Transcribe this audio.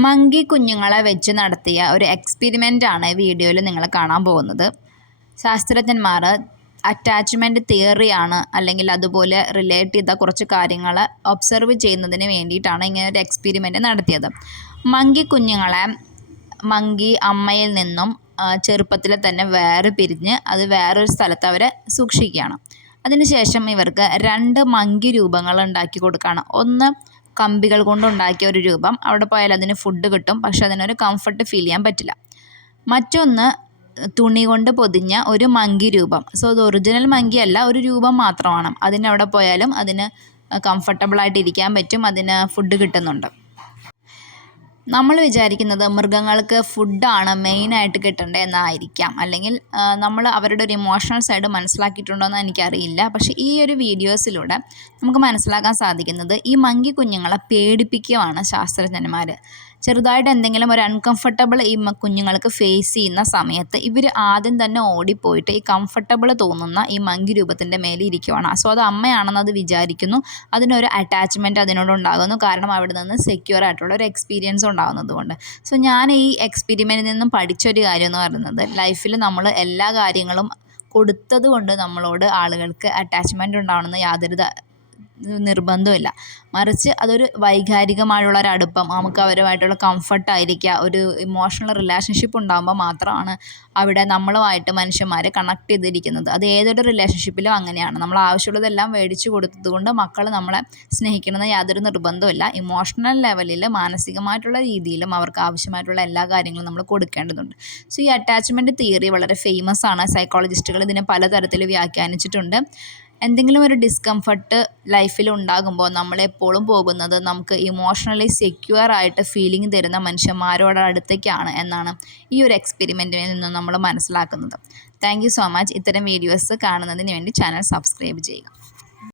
Monkey കുഞ്ഞുങ്ങളെ വെച്ച് നടത്തിയ ഒരു എക്സ്പെരിമെൻ്റാണ് വീഡിയോയിൽ നിങ്ങൾ കാണാൻ പോകുന്നത്. ശാസ്ത്രജ്ഞന്മാർ അറ്റാച്ച്മെൻറ്റ് തിയറിയാണ് അല്ലെങ്കിൽ അതുപോലെ റിലേറ്റ് ചെയ്ത കുറച്ച് കാര്യങ്ങൾ ഒബ്സർവ് ചെയ്യുന്നതിന് വേണ്ടിയിട്ടാണ് ഇങ്ങനെ ഒരു എക്സ്പെരിമെൻ്റ് നടത്തിയത്. മങ്കി കുഞ്ഞുങ്ങളെ മങ്കി അമ്മയിൽ നിന്നും ചെറുപ്പത്തിൽ തന്നെ പിരിഞ്ഞ് അത് വേറൊരു സ്ഥലത്ത് അവരെ സൂക്ഷിക്കുകയാണ്. അതിനുശേഷം ഇവർക്ക് 2 മങ്കി രൂപങ്ങൾ ഉണ്ടാക്കി കൊടുക്കുകയാണ്. ഒന്ന് കമ്പികൾ കൊണ്ടുണ്ടാക്കിയ ഒരു രൂപം, അവിടെ പോയാൽ അതിന് ഫുഡ് കിട്ടും, പക്ഷെ അതിനൊരു കംഫർട്ട് ഫീൽ ചെയ്യാൻ പറ്റില്ല. മറ്റൊന്ന് തുണി കൊണ്ട് പൊതിഞ്ഞ ഒരു മങ്കി രൂപം. സോ അത് ഒറിജിനൽ മങ്കി അല്ല, ഒരു രൂപം മാത്രമാണ്. അവിടെ പോയാലും അതിന് കംഫർട്ടബിളായിട്ട് ഇരിക്കാൻ പറ്റും, അതിന് ഫുഡ് കിട്ടുന്നുണ്ട്. നമ്മൾ വിചാരിക്കുന്നത് മൃഗങ്ങൾക്ക് ഫുഡാണ് മെയിനായിട്ട് കിട്ടേണ്ടത് എന്നായിരിക്കാം, അല്ലെങ്കിൽ നമ്മൾ അവരുടെ ഒരു ഇമോഷണൽ സൈഡ് മനസ്സിലാക്കിയിട്ടുണ്ടോ എന്ന് എനിക്കറിയില്ല. പക്ഷേ ഈ ഒരു വീഡിയോസിലൂടെ നമുക്ക് മനസ്സിലാക്കാൻ സാധിക്കുന്നത് ഈ മങ്കി കുഞ്ഞുങ്ങളെ പേടിപ്പിക്കുകയാണ് ശാസ്ത്രജ്ഞന്മാർ. ചെറുതായിട്ട് എന്തെങ്കിലും ഒരു അൺകംഫർട്ടബിൾ ഈ കുഞ്ഞുങ്ങൾക്ക് ഫേസ് ചെയ്യുന്ന സമയത്ത് ഇവർ ആദ്യം തന്നെ ഓടിപ്പോയിട്ട് ഈ കംഫർട്ടബിൾ തോന്നുന്ന ഈ മങ്കി രൂപത്തിൻ്റെ മേലെ ഇരിക്കുവാണ്. സോ അത് അമ്മയാണെന്ന് അത് വിചാരിക്കുന്നു, അതിനൊരു അറ്റാച്ച്മെൻറ്റ് അതിനോടുണ്ടാകുന്നു. കാരണം അവിടെ നിന്ന് സെക്യൂർ ആയിട്ടുള്ള ഒരു എക്സ്പീരിയൻസ് ഉണ്ടാകുന്നത് കൊണ്ട്. സോ ഞാൻ ഈ എക്സ്പെരിമെൻറ്റിൽ നിന്നും പഠിച്ചൊരു കാര്യം എന്ന് പറയുന്നത്, ലൈഫിൽ നമ്മൾ എല്ലാ കാര്യങ്ങളും കൊടുത്തത് കൊണ്ട് നമ്മളോട് ആളുകൾക്ക് അറ്റാച്ച്മെൻറ്റ് ഉണ്ടാവണമെന്ന് യാതൊരു നിർബന്ധമില്ല. മറിച്ച് അതൊരു വൈകാരികമായുള്ള ഒരു അടുപ്പം, നമുക്ക് അവരുമായിട്ടുള്ള കംഫർട്ടായിരിക്കുക, ഒരു ഇമോഷണൽ റിലേഷൻഷിപ്പ് ഉണ്ടാകുമ്പോൾ മാത്രമാണ് അവിടെ നമ്മളുമായിട്ട് മനുഷ്യന്മാർ കണക്ട് ചെയ്തിരിക്കുന്നത്. അത് ഏതൊരു റിലേഷൻഷിപ്പിലും അങ്ങനെയാണ്. നമ്മൾ ആവശ്യമുള്ളതെല്ലാം മേടിച്ചു കൊടുത്തത് കൊണ്ട് മക്കൾ നമ്മളെ സ്നേഹിക്കണമെന്ന് യാതൊരു നിർബന്ധമില്ല. ഇമോഷണൽ ലെവലിൽ മാനസികമായിട്ടുള്ള രീതിയിലും അവർക്ക് ആവശ്യമായിട്ടുള്ള എല്ലാ കാര്യങ്ങളും നമ്മൾ കൊടുക്കേണ്ടതുണ്ട്. സോ ഈ അറ്റാച്ച്മെൻറ്റ് തിയറി വളരെ ഫേമസ് ആണ്. സൈക്കോളജിസ്റ്റുകൾ ഇതിനെ പലതരത്തിൽ വ്യാഖ്യാനിച്ചിട്ടുണ്ട്. എന്തെങ്കിലും ഒരു ഡിസ്കംഫർട്ട് ലൈഫിൽ ഉണ്ടാകുമ്പോൾ നമ്മളെപ്പോഴും പോകുന്നത് നമുക്ക് ഇമോഷണലി സെക്യൂർ ആയിട്ട് ഫീലിംഗ് തരുന്ന മനുഷ്യന്മാരോട് അടുത്തേക്കാണ് എന്നാണ് ഈ ഒരു എക്സ്പെരിമെൻറ്റിൽ നിന്ന് നമ്മൾ മനസ്സിലാക്കുന്നത്. Thank you so much. ഇത്തരം വീഡിയോസ് കാണുന്നതിന് വേണ്ടി ചാനൽ സബ്സ്ക്രൈബ് ചെയ്യുക.